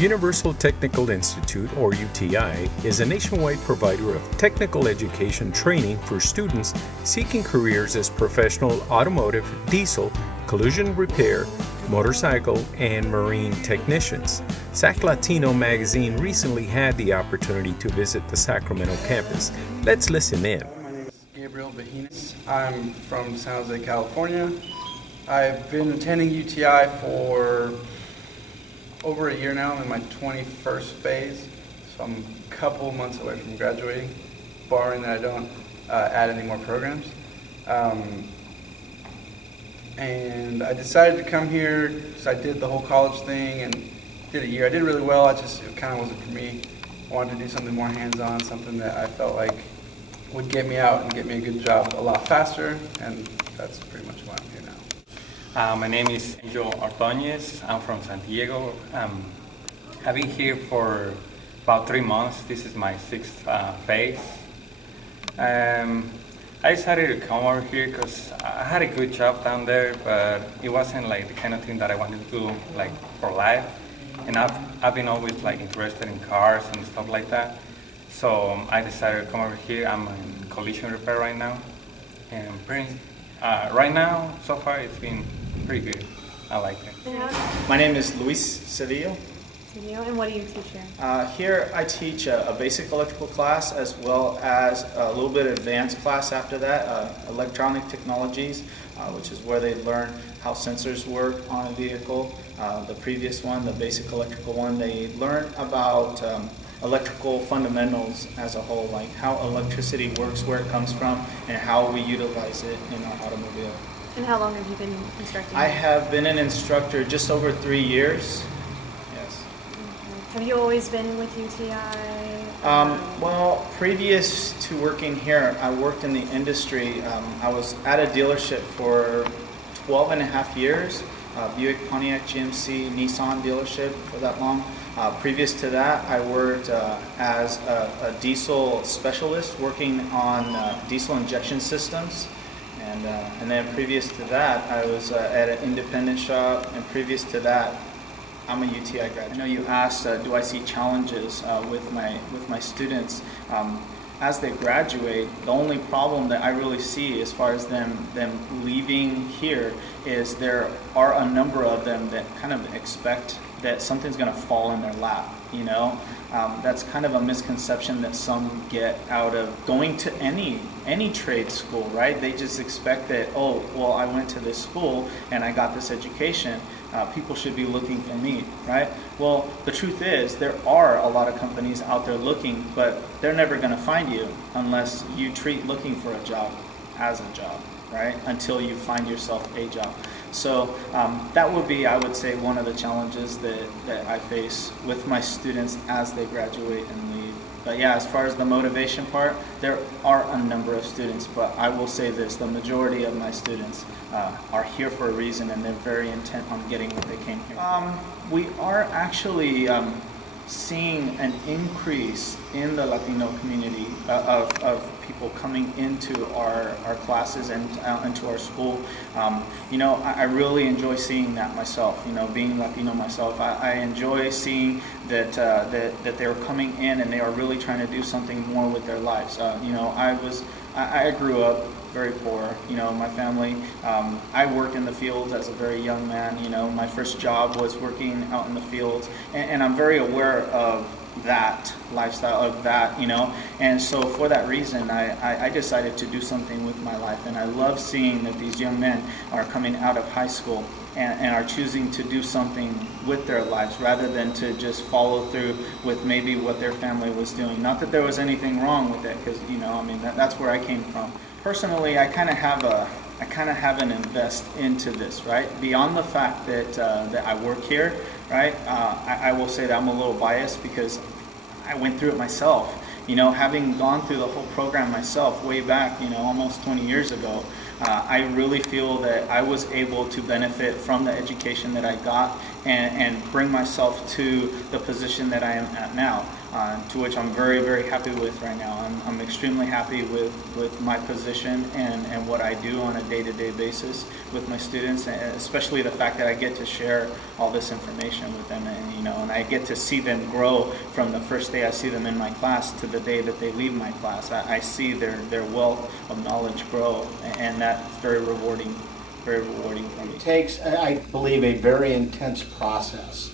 Universal Technical Institute, or UTI, is a nationwide provider of technical education training for students seeking careers as professional automotive, diesel, collision repair, motorcycle, and marine technicians. SAC Latino magazine recently had the opportunity to visit the Sacramento campus. Let's listen in. My name is Gabriel Bejinas. I'm from San Jose, California. I've been attending UTI for over a year now. I'm in my 21st phase, so I'm a couple months away from graduating, barring that I don't add any more programs. And I decided to come here because I did the whole college thing and did a year. I did really well. It kind of wasn't for me. I wanted to do something more hands-on, something that I felt like would get me out and get me a good job a lot faster, and that's pretty much why I'm here now. My name is Angel Ordóñez. I'm from San Diego. I've been here for about 3 months. This is my sixth phase. I decided to come over here because I had a good job down there, but it wasn't like the kind of thing that I wanted to do like for life. And I've been always like interested in cars and stuff like that. So I decided to come over here. I'm in collision repair right now, and right now so far it's been pretty good. I like it. My name is Luis Cedillo. And what do you teach here? Here I teach a basic electrical class as well as a little bit of advanced class after that, electronic technologies, which is where they learn how sensors work on a vehicle. The previous one, the basic electrical one, they learn about electrical fundamentals as a whole, like how electricity works, where it comes from, and how we utilize it in our automobile. And how long have you been instructing? I have been an instructor just over 3 years. Have you always been with UTI? Well, previous to working here, I worked in the industry. I was at a dealership for 12 and a half years, Buick, Pontiac, GMC, Nissan dealership for that long. Previous to that, I worked as a diesel specialist working on diesel injection systems. And then previous to that, I was at an independent shop, and previous to that, I'm a UTI graduate. I know you asked, do I see challenges with my students? As they graduate, the only problem that I really see as far as them leaving here is there are a number of them that kind of expect that something's going to fall in their lap, you know? That's kind of a misconception that some get out of going to any trade school, right? They just expect that, oh, well, I went to this school and I got this education. People should be looking for me, right? Well, the truth is there are a lot of companies out there looking, but they're never going to find you unless you treat looking for a job as a job, right? Until you find yourself a job. So that would be, I would say, one of the challenges that I face with my students as they graduate and leave. But yeah, as far as the motivation part, there are a number of students, but I will say this, the majority of my students are here for a reason, and they're very intent on getting what they came here for. We are actually seeing an increase in the Latino community of people coming into our classes and into our school. You know, I really enjoy seeing that myself. You know, being Latino myself, I enjoy seeing that they're coming in and they are really trying to do something more with their lives. You know, I grew up very poor. You know, my family, I worked in the fields as a very young man. You know, my first job was working out in the fields, and I'm very aware of that lifestyle, of that, you know, and so for that reason I decided to do something with my life, and I love seeing that these young men are coming out of high school and are choosing to do something with their lives rather than to just follow through with maybe what their family was doing. Not that there was anything wrong with it, because, you know, I mean, that's where I came from. Personally, I kind of have an invest into this, right? Beyond the fact that I work here, right? I will say that I'm a little biased because I went through it myself. You know, having gone through the whole program myself way back, you know, almost 20 years ago, I really feel that I was able to benefit from the education that I got and bring myself to the position that I am at now, to which I'm very, very happy with right now. I'm extremely happy with my position and what I do on a day-to-day basis with my students, and especially the fact that I get to share all this information with them, and I get to see them grow from the first day I see them in my class to the day that they leave my class. I see their wealth of knowledge grow, and that's very rewarding for me. It takes, I believe, a very intense process,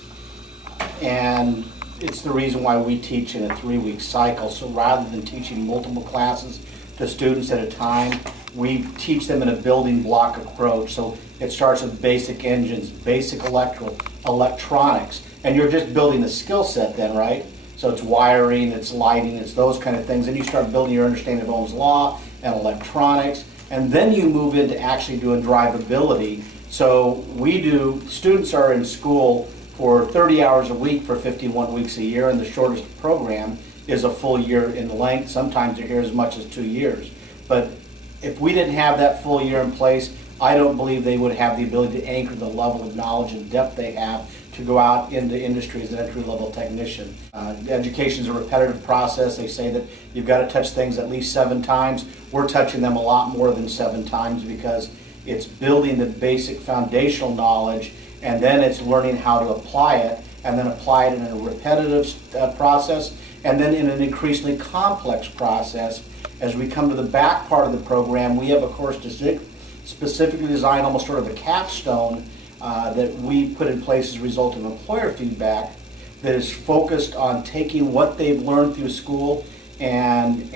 and it's the reason why we teach in a 3-week cycle. So rather than teaching multiple classes to students at a time, we teach them in a building block approach. So it starts with basic engines, basic electronics, and you're just building a skill set then, right? So it's wiring, it's lighting, it's those kind of things. And you start building your understanding of Ohm's law and electronics, and then you move into actually doing drivability. So students are in school for 30 hours a week for 51 weeks a year, and the shortest program is a full year in length. Sometimes they're here as much as 2 years. But if we didn't have that full year in place, I don't believe they would have the ability to anchor the level of knowledge and depth they have to go out into industry as an entry-level technician. Education is a repetitive process. They say that you've got to touch things at least 7 times. We're touching them a lot more than 7 times because it's building the basic foundational knowledge, and then it's learning how to apply it, and then apply it in a repetitive process, and then in an increasingly complex process. As we come to the back part of the program, we have a course specifically designed, almost sort of a capstone, that we put in place as a result of employer feedback, that is focused on taking what they've learned through school and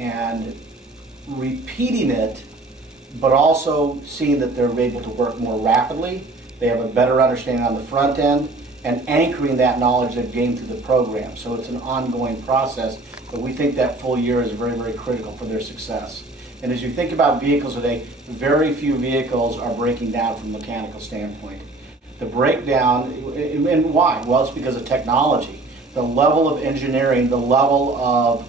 repeating it, but also seeing that they're able to work more rapidly, they have a better understanding on the front end, and anchoring that knowledge they've gained through the program. So it's an ongoing process, but we think that full year is very, very critical for their success. And as you think about vehicles today, very few vehicles are breaking down from a mechanical standpoint. The breakdown, and why? Well, it's because of technology. The level of engineering, the level of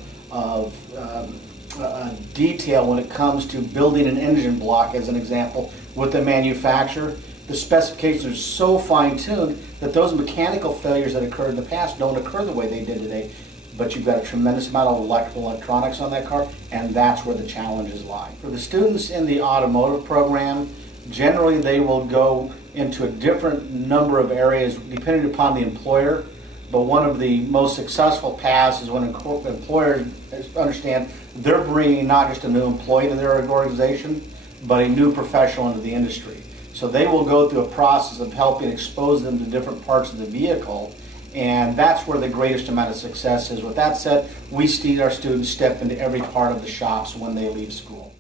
detail when it comes to building an engine block, as an example, with the manufacturer, the specifications are so fine-tuned that those mechanical failures that occurred in the past don't occur the way they did today. But you've got a tremendous amount of electronics on that car, and that's where the challenges lie. For the students in the automotive program, generally they will go into a different number of areas depending upon the employer, but one of the most successful paths is when employers understand they're bringing not just a new employee to their organization, but a new professional into the industry. So they will go through a process of helping expose them to different parts of the vehicle, and that's where the greatest amount of success is. With that said, we see our students step into every part of the shops when they leave school.